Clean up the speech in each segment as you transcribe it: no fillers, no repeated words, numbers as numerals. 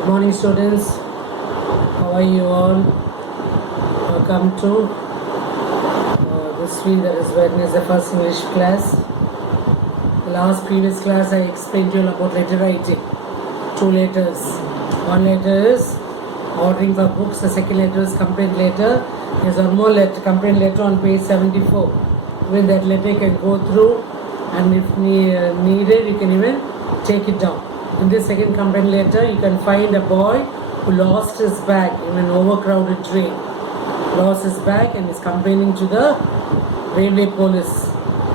Good morning, students. How are you all? Welcome to this week, that is Wednesday, first English class. The last previous class I explained to you about letter writing. Two letters. One letter is ordering for books. The second letter is complaint letter. There's one more letter, complaint letter on page 74. Even that letter you can go through, and if needed, you can even take it down. In this second complaint letter, you can find a boy who lost his bag in an overcrowded train. Lost his bag and is complaining to the railway police.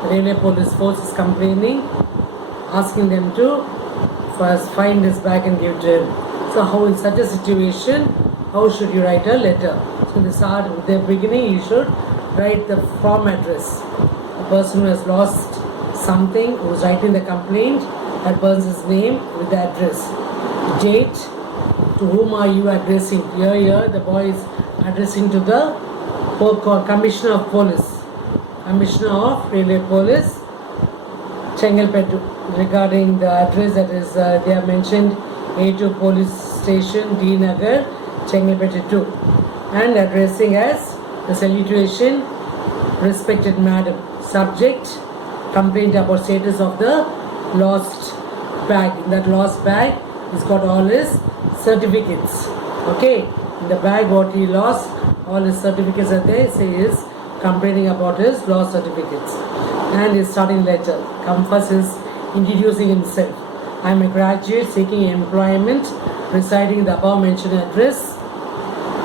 The railway police force is complaining, asking them to first find his bag and give to him. So how in such a situation, how should you write a letter? So in the beginning, you should write the form address. A person who has lost something, who is writing the complaint, that person's name with the address. Date, to whom are you addressing? Here the boy is addressing to the Commissioner of Police. Commissioner of Railway Police, Chengalpettu, regarding the address that is, they have mentioned A2 Police Station, D Nagar, Chengalpettu 2. And addressing as the salutation, respected madam. Subject, complaint about status of the lost bag. In that lost bag, he's got all his certificates. Okay, in the bag what he lost, all his certificates are there. So he is complaining about his lost certificates. And his starting letter. First is introducing himself. I am a graduate seeking employment residing in the above mentioned address.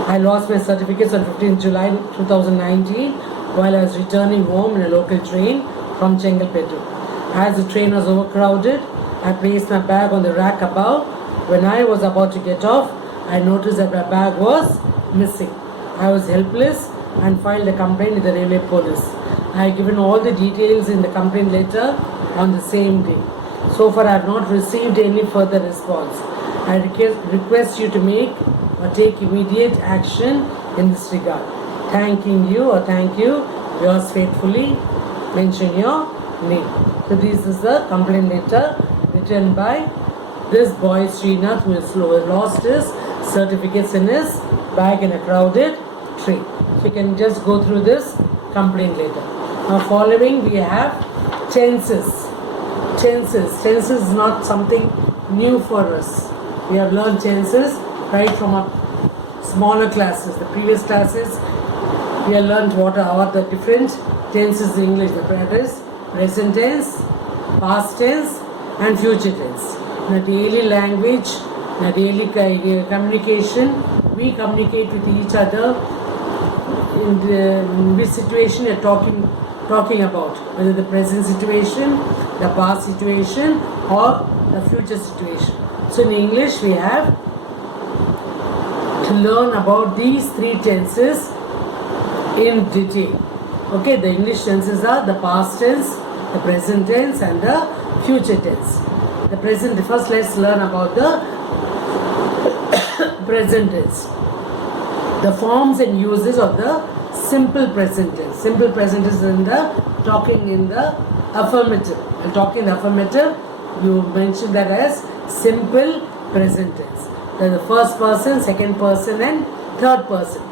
I lost my certificates on 15 July 2019 while I was returning home in a local train from Chengalpettu. As the train was overcrowded, I placed my bag on the rack above. When I was about to get off, I noticed that my bag was missing. I was helpless and filed a complaint with the railway police. I have given all the details in the complaint letter on the same day. So far, I have not received any further response. I request you to make or take immediate action in this regard. Thanking you or thank you, yours faithfully, mention your name. So this is the complaint letter written by this boy Srinath, who has lost his certificates in his bag in a crowded train. So you can just go through this complaint letter. Now following we have tenses. Tenses is not something new for us. We have learned tenses right from our smaller classes. The previous classes we have learned what are the different tenses in English. The is present tense, past tense and future tense. In a daily language, in a daily communication, we communicate with each other in which situation you are talking about, whether the present situation, the past situation or the future situation. So in English we have to learn about these three tenses in detail. Okay, the English tenses are the past tense, the present tense and the future tense. The present, first let's learn about the present tense. The forms and uses of the simple present tense. Simple present tense in the talking in the affirmative. And talking in the affirmative, you mention that as simple present tense. There is the first person, second person and third person.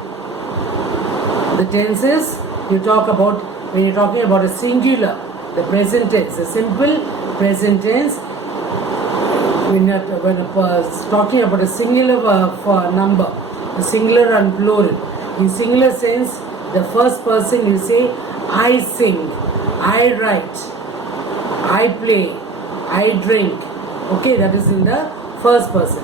The tenses you talk about when you're talking about a singular, the present tense, a simple present tense. When talking about a singular for a number, a singular and plural. In singular sense, the first person you say, I sing, I write, I play, I drink. Okay, that is in the first person.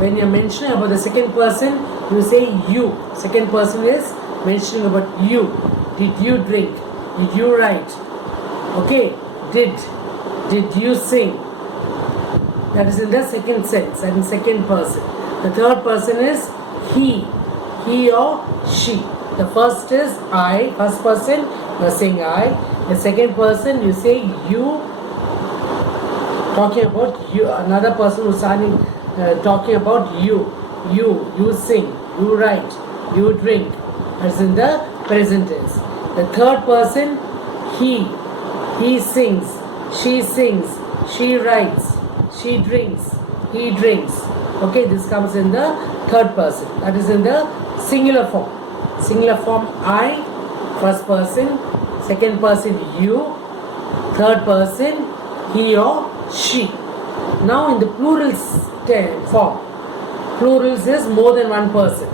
When you are mentioning about the second person, you say you. Second person is mentioning about you. Did you drink? Did you write? Okay, did you sing? That is in the second sense and second person. The third person is he or she. The first is I, first person, you are saying I. The second person, you say you, talking about you. Another person who is talking about you. You sing, you write, you drink. That's in the present tense. The third person, he sings, she sings, she writes, she drinks, he drinks. Okay, this comes in the third person. That is in the singular form. Singular form I, first person, second person you, third person he or she. Now in the plural form, plurals is more than one person.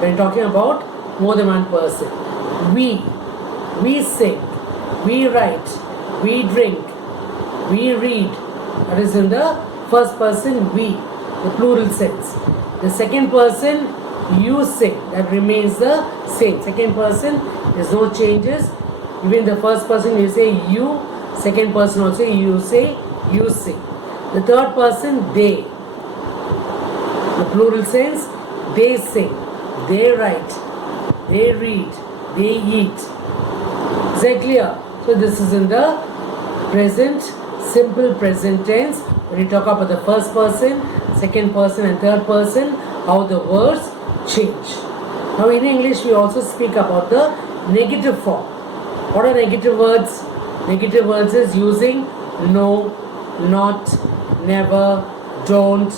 When talking about more than one person, we sing, we write, we drink, we read. That is in the first person we, the plural sense. The second person you sing, that remains the same. Second person, there's no changes. Even the first person you say you, second person also you say you sing. The third person they, the plural sense, they sing, they write, they read, they eat. Is that clear? So this is in the present, simple present tense. When you talk about the first person, second person and third person, how the words change. Now in English we also speak about the negative form. What are negative words? Negative words is using no, not, never, don't.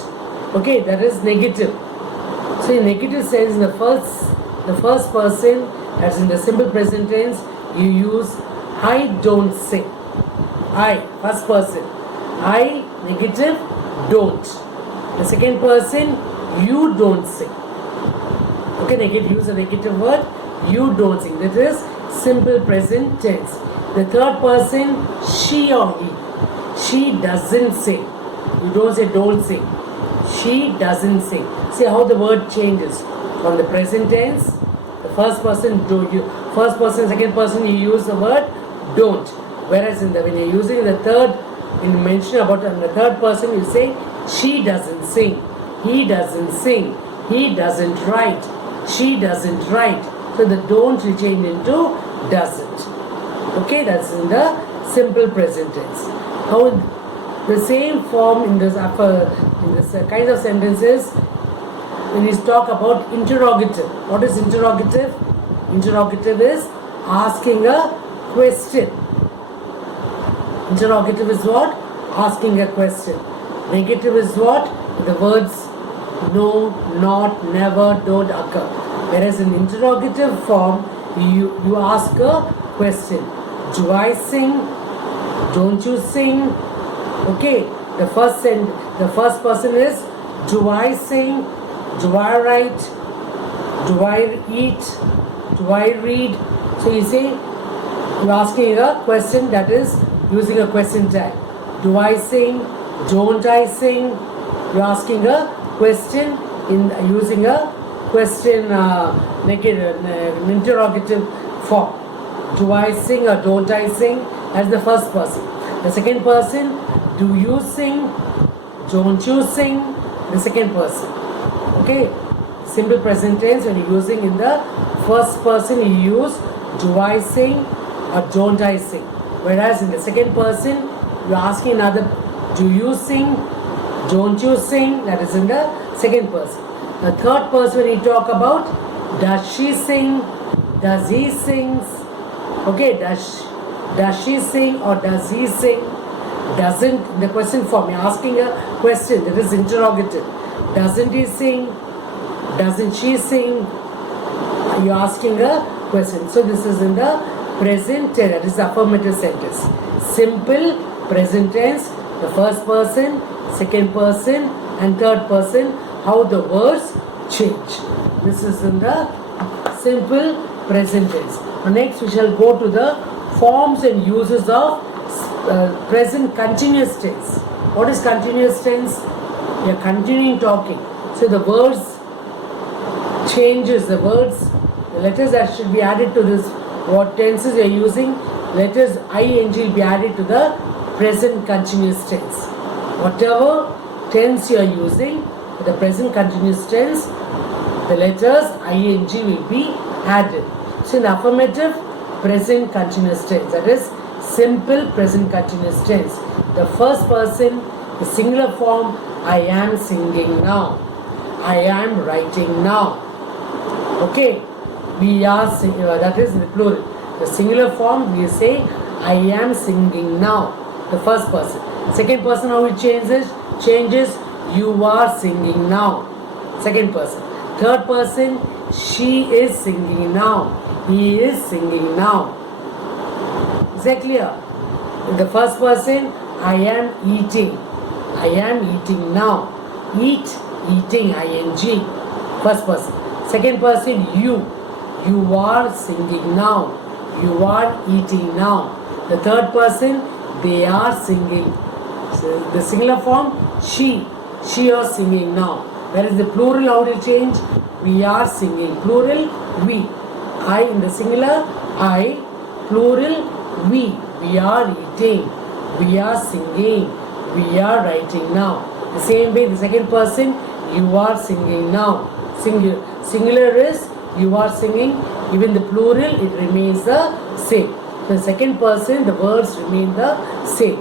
Okay, that is negative. So in negative sense, in the first person, as in the simple present tense, you use I don't sing. I, first person. I, negative, don't. The second person, you don't sing. Okay, negative, use a negative word, you don't sing. That is simple present tense. The third person, she or he. She doesn't sing. You don't say don't sing. She doesn't sing. See how the word changes. From the present tense, the first person, first person, second person, you use the word don't. Whereas when you're using the third, when you mention about the third person, you say she doesn't sing, he doesn't sing, he doesn't write, she doesn't write. So the don't will change into doesn't. Okay, that's in the simple present tense. How the same form in this kind of sentences when we talk about interrogative. What is interrogative? Interrogative is asking a question. Interrogative is what? Asking a question. Negative is what? The words no, not, never, don't occur. Whereas in interrogative form, you ask a question. Do I sing? Don't you sing? Okay, the first person is do I sing? Do I write? Do I eat? Do I read? So you say you're asking a question, that is using a question tag. Do I sing? Don't I sing? You're asking a question in using a question negative interrogative form. Do I sing or don't I sing? As the first person. The second person, do you sing? Don't you sing? The second person. Okay. Simple present tense, when you're using in the first person, you use do I sing or don't I sing. Whereas in the second person, you're asking another, do you sing? Don't you sing? That is in the second person. The third person, when you talk about does she sing? Does he sings? Okay, does she sing or does he sing? Doesn't, in the question form, you're asking a question, that is interrogative. Doesn't he sing? Doesn't she sing? You're asking a question. So this is in the present tense, that is affirmative sentence. Simple present tense, the first person, second person and third person, how the words change. This is in the simple present tense. Next we shall go to the forms and uses of present continuous tense. What is continuous tense? We are continuing talking. So the words changes, the letters that should be added to this, what tenses we are using, letters ing will be added to the present continuous tense. Whatever tense you are using, the present continuous tense, the letters ing will be added. So in affirmative, present continuous tense, that is simple present continuous tense. The first person, the singular form, I am singing now. I am writing now. Okay, we are that is in the plural. The singular form, we say I am singing now. The first person. Second person, how it changes? You are singing now. Second person. Third person, she is singing now. He is singing now. Is that clear? In the first person, I am eating. I am eating now. Eat, eating, ing. First person. Second person, you. You are singing now. You are eating now. The third person, they are singing. So the singular form, she. She are singing now. Whereas the plural, how to change? We are singing. Plural, we. I in the singular, I. Plural, we. We are eating. We are singing. We are writing now. The same way, the second person, you are singing now. Singular is you are singing. Even the plural, it remains the same. So the second person, the words remain the same.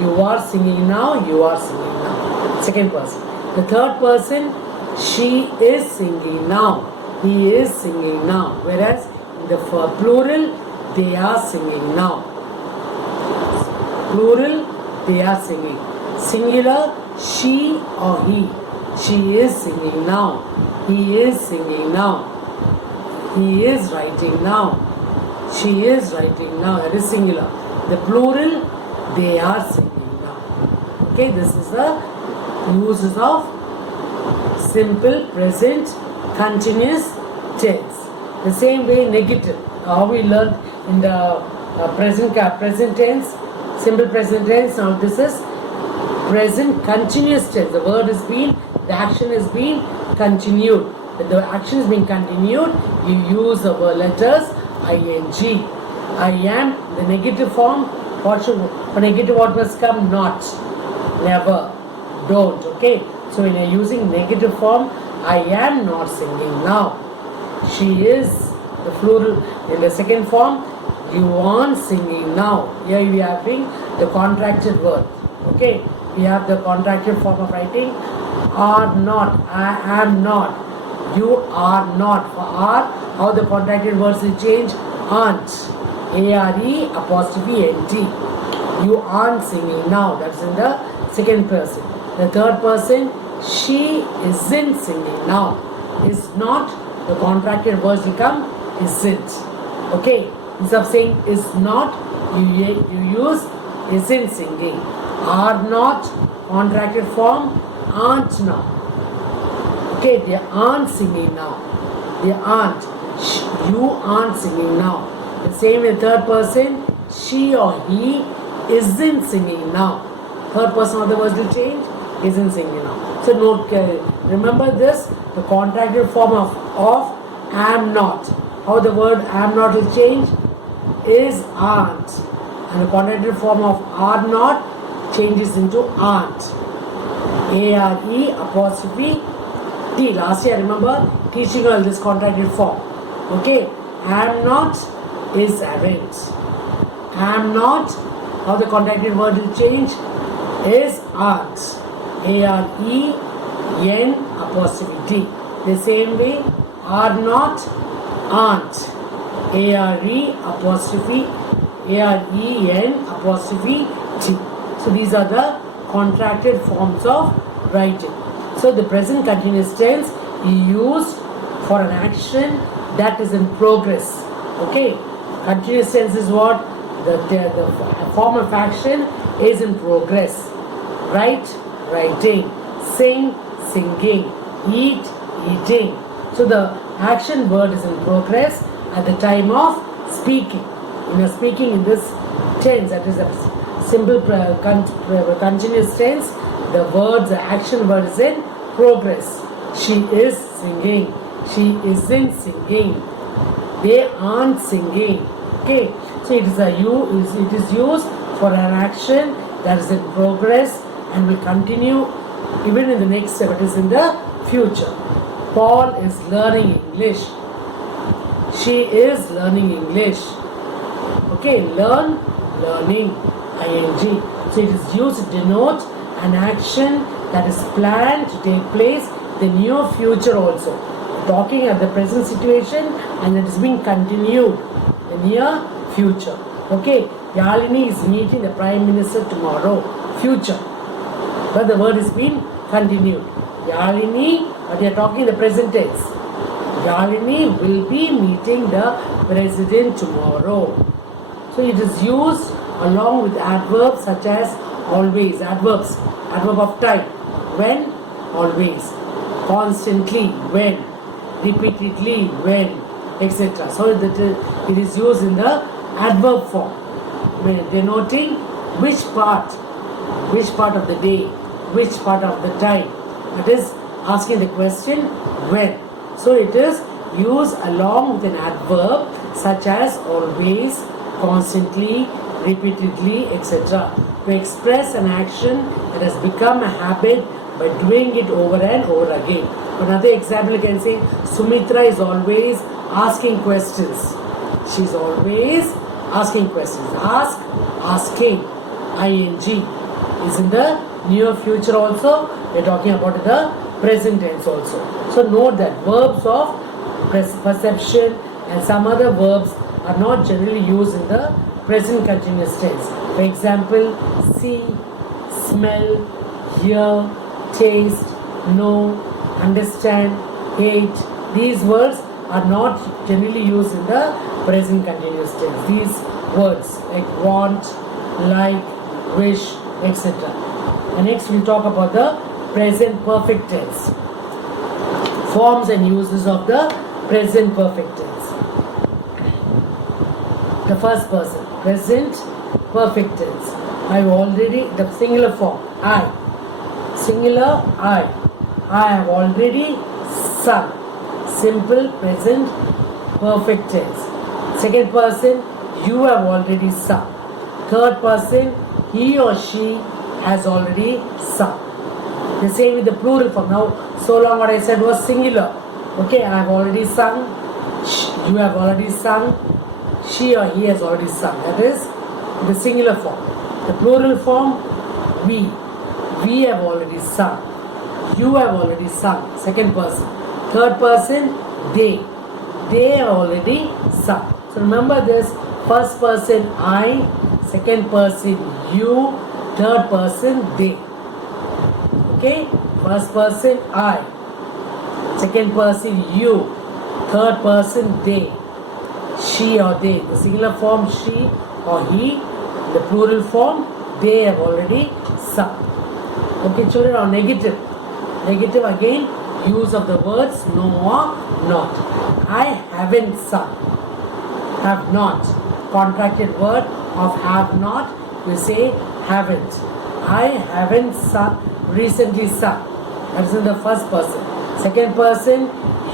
You are singing now. You are singing now. Second person. The third person, she is singing now. He is singing now. Whereas in the plural, they are singing now. Plural, they are singing. Singular, she or he. She is singing now. He is singing now. He is writing now. She is writing now. That is singular. The plural, they are singing now. Okay, this is the uses of simple present continuous tense. The same way negative. How we learned in the present tense, simple present tense. Now this is present continuous tense. The word has been, the action has been continued. When the action is being continued, you use the letters ing. I am, the negative form, for negative what must come? Not, never, don't. Okay, so when you're using negative form, I am not singing now. She is, the plural. In the second form, you aren't singing now. Here we are having the contracted word. Okay, we have the contracted form of writing. Are not, I am not, you are not. For are, how the contracted words will change? Aren't, A-R-E apostrophe N-T. You aren't singing now. That's in the second person. The third person, she isn't singing now. Is not, the contracted words become isn't. Okay, instead of saying is not, you use isn't singing. Are not, contracted form, aren't now. Okay, they aren't singing now. They aren't. You aren't singing now. The same in third person, she or he isn't singing now. Third person of the words will change, isn't singing now. So note, remember this, the contracted form of am not. How the word am not will change? Is aren't. And the contracted form of are not changes into aren't. A-R-E apostrophe T. Last year I remember teaching all this contracted form. Okay, am not is aren't. Am not, how the contracted word will change? Is aren't. A-R-E-N apostrophe T. The same way, are not, aren't. A-R-E apostrophe A-R-E-N apostrophe T. So these are the contracted forms of writing. So the present continuous tense is used for an action that is in progress. Okay, continuous tense is what? The form of action is in progress. Write, writing. Sing, singing. Eat, eating. So the action word is in progress at the time of speaking. When you are speaking in this tense, that is a simple continuous tense, the action word is in progress. She is singing. She isn't singing. They aren't singing. Okay, so it is used for an action that is in progress and will continue even in the next step. It is in the future. Paul is learning English. She is learning English. Okay, learn, learning, ing. So it is used to denote an action that is planned to take place in the near future also. Talking at the present situation and it is being continued in the near future. Okay, Yalini is meeting the Prime Minister tomorrow. Future. But the word is being continued. Yalini, but they are talking the present tense. Yalini will be meeting the president tomorrow. So it is used along with adverbs such as always, adverbs, adverb of time, when, always, constantly, when, repeatedly, when, etc. So it is used in the adverb form, denoting which part of the day, which part of the time. It is asking the question when. So it is used along with an adverb such as always, constantly, repeatedly, etc. to express an action that has become a habit by doing it over and over again. Another example you can say, Sumitra is always asking questions. She's always asking questions. Ask, asking, ing is in the near future also. We're talking about the present tense also. So note that verbs of perception and some other verbs are not generally used in the present continuous tense. For example, see, smell, hear, taste, know, understand, hate. These words are not generally used in the present continuous tense. These words like want, like, wish, etc. And next we'll talk about the present perfect tense. Forms and uses of the present perfect tense. The first person, present perfect tense. I've already, the singular form, I. Singular, I have already sung. Simple present perfect tense. Second person, you have already sung. Third person, he or she has already sung. The same with the plural form. Now, so long what I said was singular. Okay, I have already sung. You have already sung. She or he has already sung. That is the singular form. The plural form, we. We have already sung. You have already sung. Second person. Third person, they. They have already sung. So remember this. First person, I. Second person, you. Third person, they. Okay? First person, I. Second person, you. Third person, they. She or they. The singular form, she or he. The plural form, they have already sung. Okay, children, or negative. Negative again, use of the words no or not. I haven't sung. Have not. Contracted word of have not, you say haven't. I haven't sung, recently sung. That is in the first person. Second person,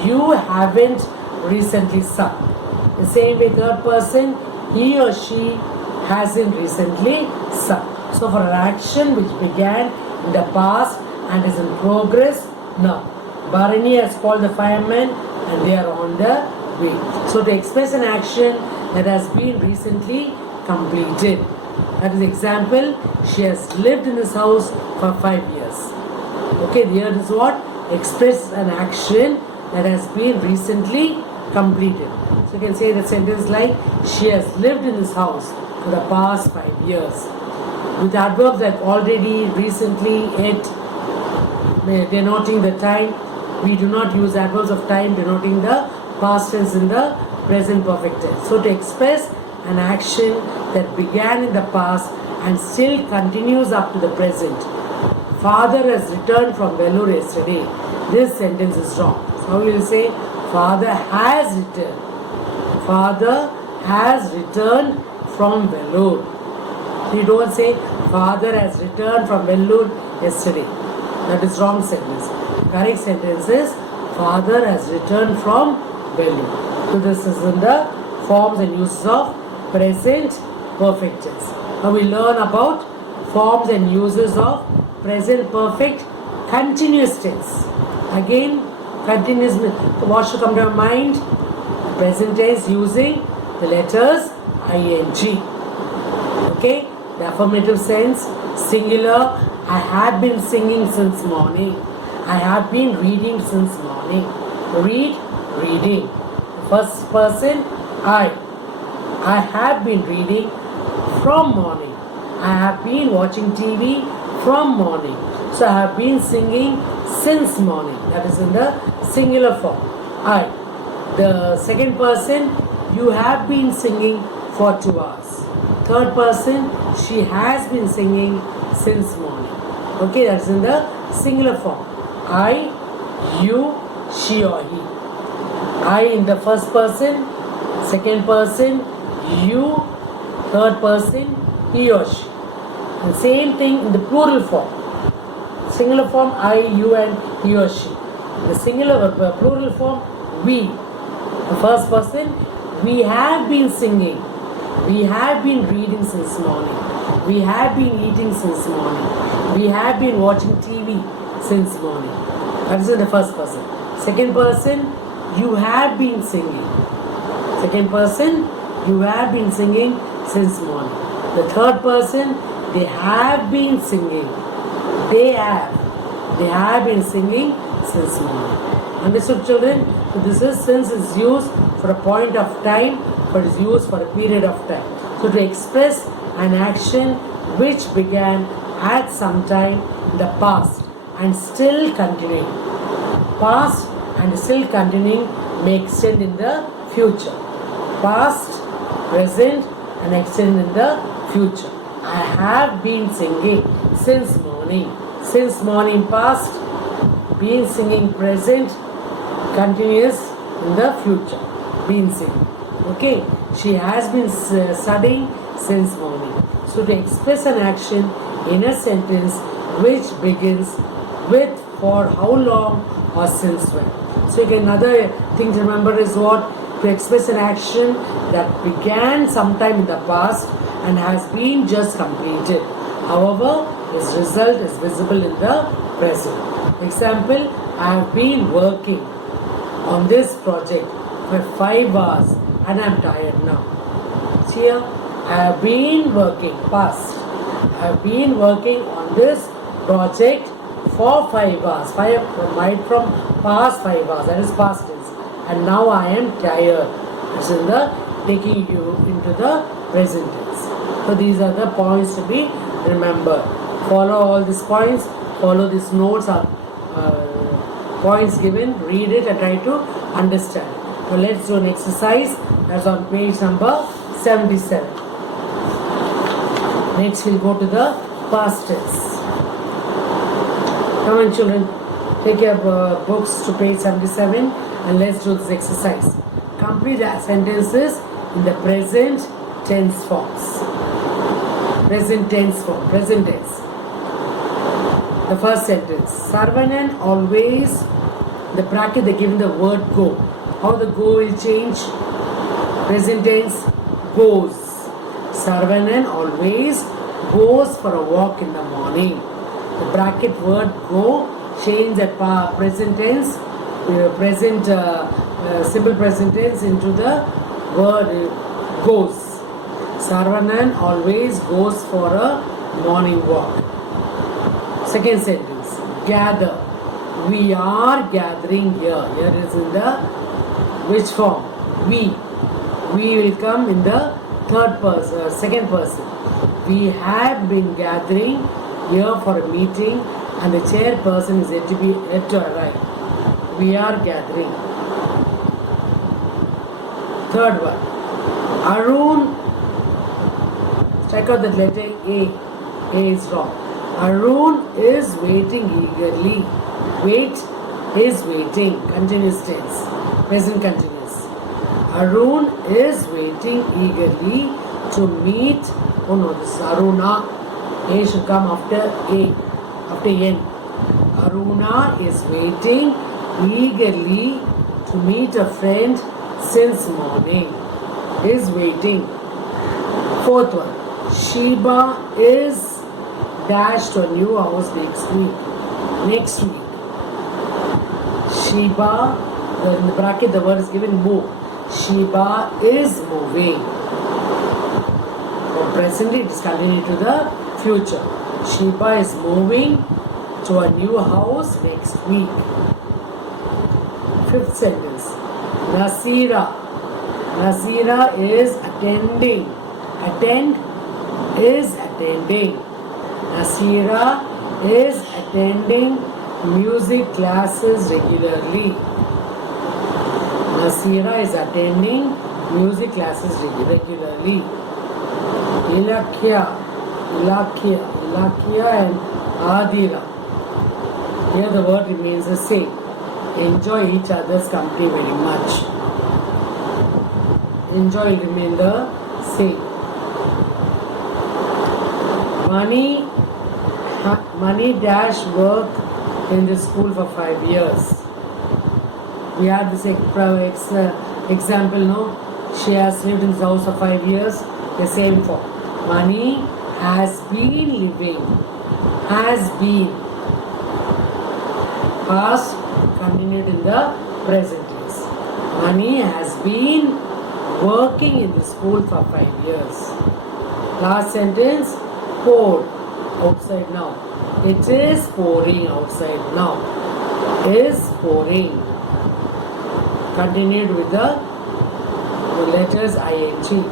you haven't recently sung. The same way, third person, he or she hasn't recently sung. So for an action which began in the past and is in progress now. Bharani has called the firemen and they are on the way. So to express an action that has been recently completed. That is example, she has lived in this house for 5 years. Okay, here is what? Express an action that has been recently completed. So you can say the sentence like, she has lived in this house for the past 5 years. With adverbs like already, recently, yet, denoting the time. We do not use adverbs of time denoting the past tense in the present perfect tense. So to express an action that began in the past and still continues up to the present. Father has returned from Vellore yesterday. This sentence is wrong. So how will you say? Father has returned. Father has returned from Vellore. You don't say Father has returned from Vellore yesterday. That is wrong sentence. Correct sentence is Father has returned from Vellore. So this is in the forms and uses of present perfect tense. Now we learn about forms and uses of present perfect continuous tense. Again, continuous, what should come to your mind? Present tense using the letters ing. Okay, the affirmative sense, singular, I have been singing since morning. I have been reading since morning. Read, reading. First person, I have been reading from morning. I have been watching TV from morning. So I have been singing since morning. That is in the singular form. I. The second person, you have been singing for 2 hours. Third person, she has been singing since morning. Okay, that's in the singular form. I, you, she or he. I in the first person, second person, you, third person, he or she. And same thing in the plural form. Singular form, I, you and he or she. The singular plural form, we. The first person, we have been singing. We have been reading since morning. We have been eating since morning. We have been watching TV since morning. That is in the first person. Second person, you have been singing. Second person, you have been singing since morning. The third person, they have been singing. They have been singing since morning. Understood, children? So this is since is used for a point of time, but is used for a period of time. So to express an action which began at some time in the past and still continuing. Past and still continuing may extend in the future. Past, present and extend in the future. I have been singing since morning. Since morning past, been singing present, continuous in the future. Been singing. Okay, she has been studying since morning. So to express an action in a sentence which begins with for how long or since when. So again, another thing to remember is what? To express an action that began sometime in the past and has been just completed. However, its result is visible in the present. Example, I have been working on this project for 5 hours and I am tired now. See here, I have been working, past. I have been working on this project for 5 hours. From past 5 hours, that is past tense. And now I am tired. It's in the taking you into the present tense. So these are the points to be remembered. Follow all these points, follow these notes or points given, read it and try to understand. So let's do an exercise. That's on page number 77. Next we'll go to the past tense. Come on children, take your books to page 77 and let's do this exercise. Complete the sentences in the present tense forms. Present tense form, present tense. The first sentence, Sarvanan always, the bracket they given the word go. How the go will change? Present tense, goes. Sarvanan always goes for a walk in the morning. The bracket word go change that present tense, simple present tense into the word goes. Sarvanan always goes for a morning walk. Second sentence, gather. We are gathering here. Here is in the which form? We. We will come in the third person, second person. We have been gathering here for a meeting and the chairperson is yet to arrive. We are gathering. Third one. Arun, strike out the letter A. A is wrong. Arun is waiting eagerly. Wait is waiting. Continuous tense. Present continuous. Arun is waiting eagerly to meet. Oh no, this is Aruna. A should come after A. After N. Aruna is waiting eagerly to meet a friend since morning. Is waiting. Fourth one. Sheba is dashed to a new house next week. Next week. Sheba, in the bracket the word is given move. Sheba is moving. From presently it is continued to the future. Sheba is moving to a new house next week. Fifth sentence. Nasira. Nasira is attending. Attend is attending. Nasira is attending music classes regularly. Nasira is attending music classes regularly. Ilakya and Adira. Here the word remains the same. Enjoy each other's company very much. Enjoy will remain the same. Money dash work in the school for 5 years. We had this example, no? She has lived in the house for 5 years. The same form. Money has been living. Has been. Past continued in the present tense. Money has been working in the school for 5 years. Last sentence, poured outside now. It is pouring outside now. Is pouring. Continued with the letters ing.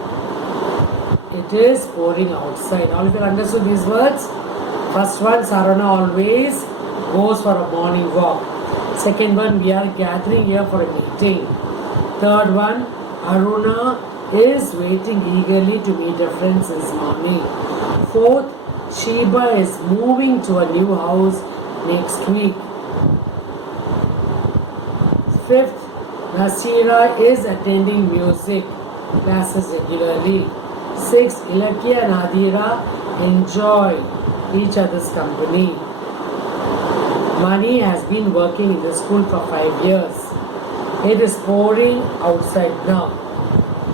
It is pouring outside. All of you understood these words? First one, Sarana always goes for a morning walk. Second one, we are gathering here for a meeting. Third one, Aruna is waiting eagerly to meet her friends this morning. Fourth, Sheba is moving to a new house next week. Fifth, Nasira is attending music classes regularly. Sixth, Ilakya and Adira enjoy each other's company. Money has been working in the school for 5 years. It is pouring outside now.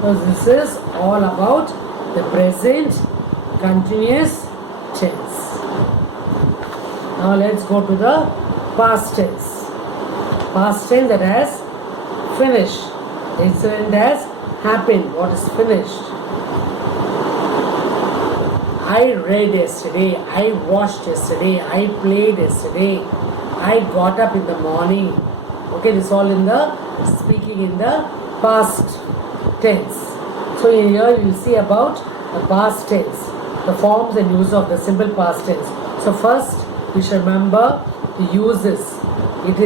So this is all about the present continuous tense. Now let's go to the past tense. Past tense that has finished. Incident has happened. What is finished? I read yesterday. I watched yesterday. I played yesterday. I got up in the morning. Okay, this is all in the speaking in the past tense. So here you will see about the past tense, the forms and use of the simple past tense. So first we should remember the uses. It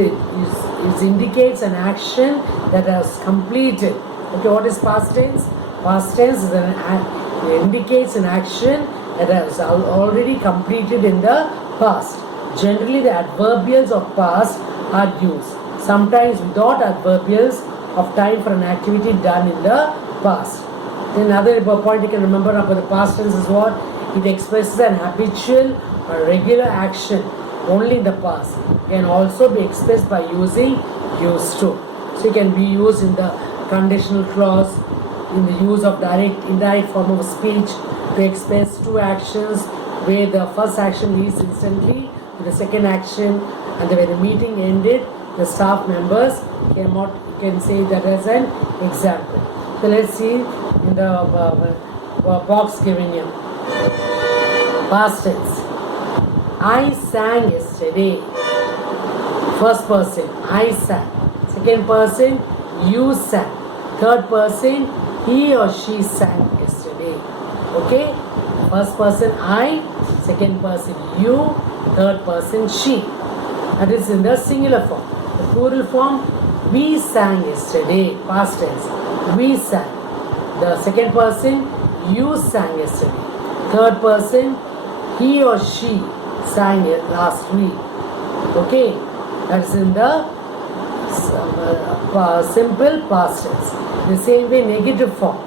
indicates an action that has completed. Okay, what is past tense? Past tense is it indicates an action that has already completed in the past. Generally the adverbials of past are used. Sometimes without adverbials of time for an activity done in the past. Another point you can remember about the past tense is what? It expresses an habitual or regular action only in the past. It can also be expressed by using used to. So it can be used in the conditional clause, in the use of direct, indirect form of speech to express two actions where the first action leads instantly to the second action, and when the meeting ended, the staff members came out. You can say that as an example. So let's see in the box given here. Past tense. I sang yesterday. First person, I sang. Second person, you sang. Third person, he or she sang yesterday. Okay? First person, I. Second person, you. Third person, she. That is in the singular form. The plural form, we sang yesterday. Past tense. We sang. The second person, you sang yesterday. Third person, he or she sang it last week. Okay? That is in the simple past tense. The same way, negative form.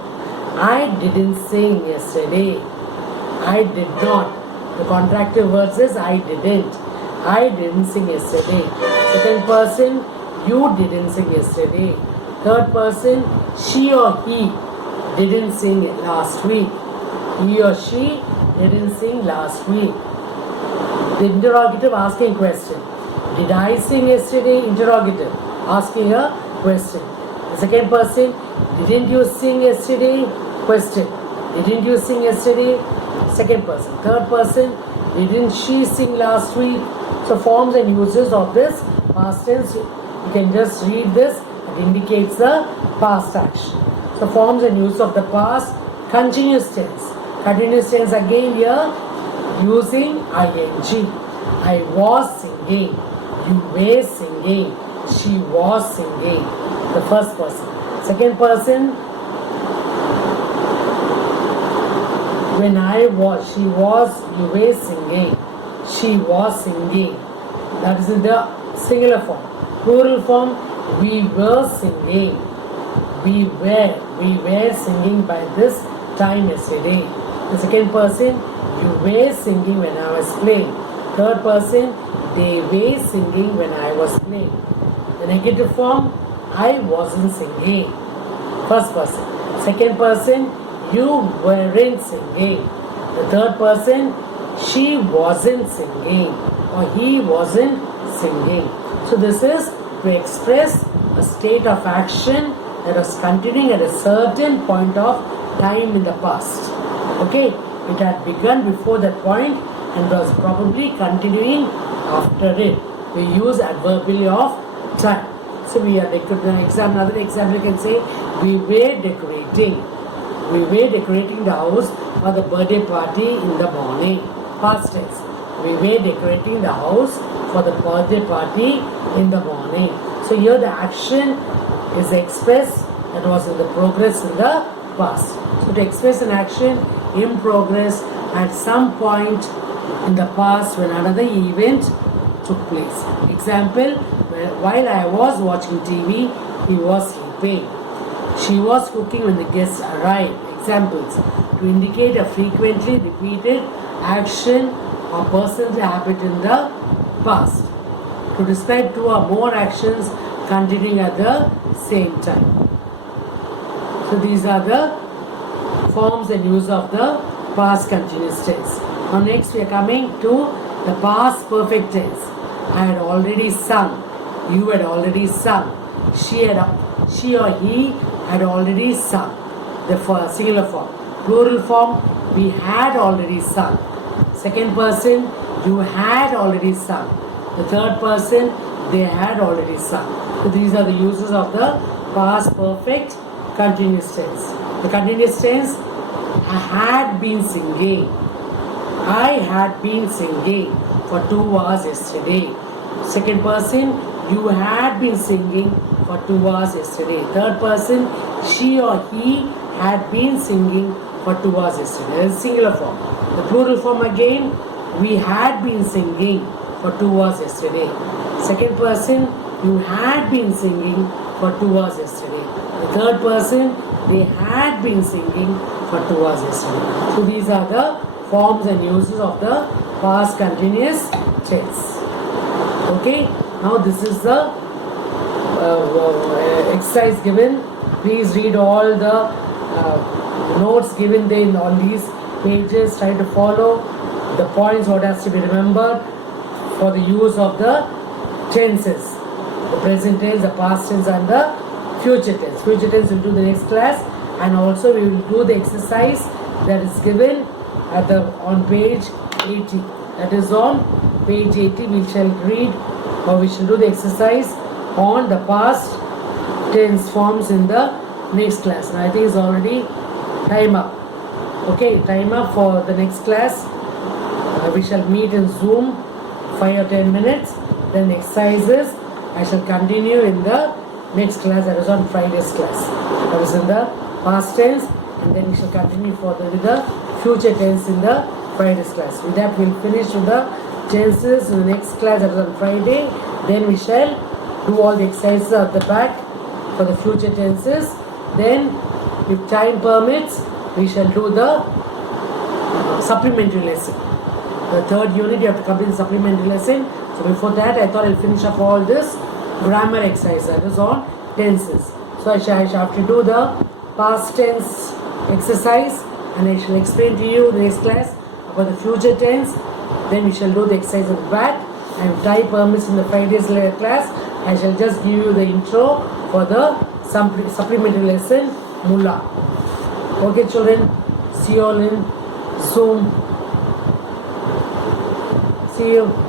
I didn't sing yesterday. I did not. The contractive word says I didn't. I didn't sing yesterday. Second person, you didn't sing yesterday. Third person, she or he didn't sing last week. He or she didn't sing last week. The interrogative asking question. Did I sing yesterday? Interrogative asking a question. The second person, didn't you sing yesterday? Question. Didn't you sing yesterday? Second person. Third person, didn't she sing last week? So forms and uses of this past tense, you can just read this. It indicates the past action. So forms and use of the past, continuous tense. Continuous tense again here using ing. I was singing. You were singing. She was singing. The first person. Second person, when I was, she was, you were singing. She was singing. That is in the singular form. Plural form, we were singing. We were singing by this time yesterday. The second person, you were singing when I was playing. Third person, they were singing when I was playing. The negative form, I wasn't singing. First person. Second person, you weren't singing. The third person, she wasn't singing or he wasn't singing. So this is to express a state of action that was continuing at a certain point of time in the past. Okay, it had begun before that point and was probably continuing after it. We use adverbial of time. So we are another example you can say, we were decorating. We were decorating the house for the birthday party in the morning. Past tense. We were decorating the house for the birthday party in the morning. So here the action is expressed that was in the progress in the past. So to express an action in progress at some point in the past when another event took place. Example, while I was watching TV, he was sleeping. She was cooking when the guests arrived. Examples, to indicate a frequently repeated action or person's habit in the past. To describe two or more actions continuing at the same time. So these are the forms and use of the past continuous tense. Now next we are coming to the past perfect tense. I had already sung. You had already sung. She or he had already sung. The singular form. Plural form, we had already sung. Second person, you had already sung. The third person, they had already sung. So these are the uses of the past perfect continuous tense. The continuous tense, I had been singing. I had been singing for 2 hours yesterday. Second person, you had been singing for 2 hours yesterday. Third person, she or he had been singing for 2 hours yesterday. That is singular form. The plural form again, we had been singing for 2 hours yesterday. Second person, you had been singing for 2 hours yesterday. The third person, they had been singing for 2 hours yesterday. So these are the forms and uses of the past continuous tense. Okay, now this is the exercise given. Please read all the notes given there in all these pages. Try to follow the points what has to be remembered for the use of the tenses. The present tense, the past tense and the future tense. Future tense we'll do the next class, and also we will do the exercise that is given at on page 80. That is on page 80 we shall read or we shall do the exercise on the past tense forms in the next class. And I think it's already time up. Okay, time up for the next class. We shall meet in Zoom 5 or 10 minutes. Then exercises I shall continue in the next class, that is on Friday's class. That is in the past tense, and then we shall continue further with the future tense in the Friday's class. With that we'll finish with the tenses in the next class, that is on Friday. Then we shall do all the exercises at the back for the future tenses. Then if time permits we shall do the supplementary lesson. The third unit you have to complete the supplementary lesson. So before that I thought I'll finish up all this grammar exercise that is on tenses. So I shall have to do the past tense exercise, and I shall explain to you the next class about the future tense. Then we shall do the exercise at the back, and if time permits in the Friday's class I shall just give you the intro for the supplementary lesson Mula. Okay children, see you all in Zoom. See you.